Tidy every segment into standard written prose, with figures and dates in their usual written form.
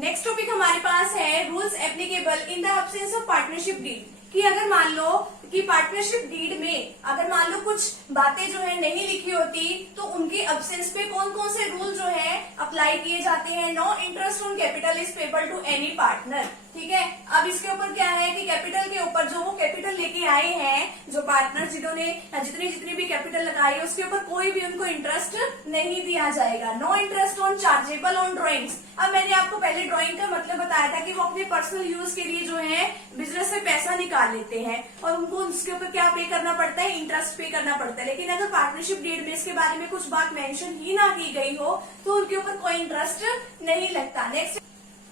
Next topic हमारे पास है rules applicable in the absence of partnership deed. कि अगर मान लो कि पार्टनरशिप डीड में अगर मान लो कुछ बातें जो है नहीं लिखी होती तो उनके एब्सेंस पे कौन कौन से रूल जो है अप्लाई किए जाते हैं। No interest on capital is payable to any partner. ठीक है, अब इसके ऊपर क्या है कि कैपिटल के ऊपर जो वो कैपिटल लेके आए हैं जो पार्टनर जिन्होंने जितनी भी कैपिटल लगाई है उसके ऊपर कोई भी उनको इंटरेस्ट नहीं दिया जाएगा। No interest on chargeable on drawings. अब मैंने आपको पहले ड्रॉइंग का मतलब बताया था कि वो अपने पर्सनल यूज के लिए जो है बिजनेस से पैसा निकाल लेते हैं और उनको उसके ऊपर क्या पे करना पड़ता है, इंटरेस्ट पे करना पड़ता है। लेकिन अगर पार्टनरशिप डीड में इसके बारे में कुछ बात मेंशन ही ना की गई हो तो उनके ऊपर कोई इंटरेस्ट नहीं लगता।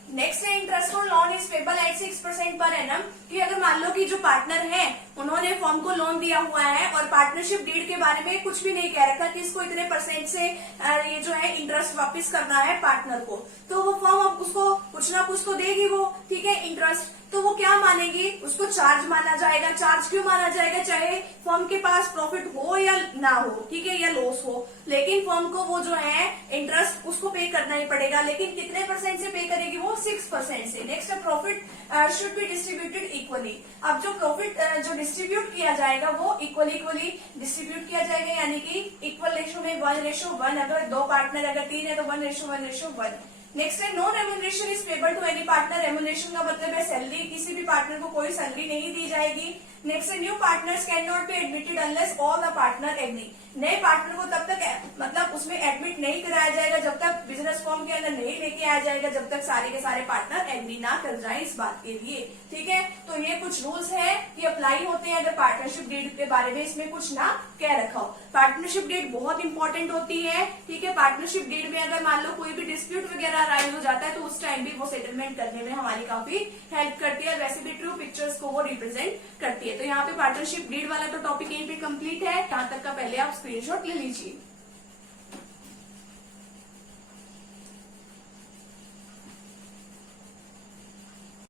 नेक्स्ट है interest on loan is payable eight 6% per annum. कि अगर मान लो कि जो पार्टनर है उन्होंने फर्म को लोन दिया हुआ है और पार्टनरशिप डीड के बारे में कुछ भी नहीं कह रखा कि इसको इतने परसेंट से ये जो है इंटरेस्ट वापस करना है पार्टनर को, तो वो फर्म अब उसको कुछ ना कुछ तो देगी वो, ठीक है, इंटरेस्ट। तो वो क्या मानेगी, उसको चार्ज माना जाएगा। चार्ज क्यों माना जाएगा, चाहे फर्म के पास प्रॉफिट हो या ना हो, ठीक है, या लॉस हो, लेकिन फर्म को वो जो है इंटरेस्ट उसको पे करना ही पड़ेगा। लेकिन कितने परसेंट से पे करेगी वो, 6% से। Next profit should be distributed equally. अब जो प्रॉफिट जो डिस्ट्रीब्यूट किया जाएगा वो इक्वली डिस्ट्रीब्यूट किया जाएगा, यानी कि इक्वल रेशो में 1:1। अगर दो पार्टनर अगर 3 है तो 1:1:1। नेक्स्ट है no remuneration is payable to any partner. Remuneration का मतलब है सैलरी, किसी भी पार्टनर को कोई सैलरी नहीं दी जाएगी। नेक्स्ट है new partners can not be admitted unless all the partner agree. नए पार्टनर को तब तक मतलब उसमें एडमिट नहीं कराया जाएगा जब तक बिजनेस फॉर्म के अंदर नहीं लेके आया जाएगा, जब तक सारे के सारे पार्टनर एग्री ना कर जाए इस बात के लिए। ठीक है, तो ये कुछ रूल्स है कि अप्लाई होते हैं अगर पार्टनरशिप डीड के बारे में इसमें कुछ ना कह रखा हो। पार्टनरशिप डीड बहुत इंपॉर्टेंट होती है। ठीक है, पार्टनरशिप डीड में अगर मान लो कोई भी डिस्प्यूट वगैरह अराइज हो जाता है तो उस टाइम भी वो सेटलमेंट करने में हमारी काफी हेल्प करती है। वैसे भी ट्रू पिक्चर्स को वो रिप्रेजेंट करती है। तो यहाँ पे पार्टनरशिप डीड वाला तो टॉपिक यहीं पे कंप्लीट है। यहाँ तक का पहले आप स्क्रीनशॉट ले लीजिए।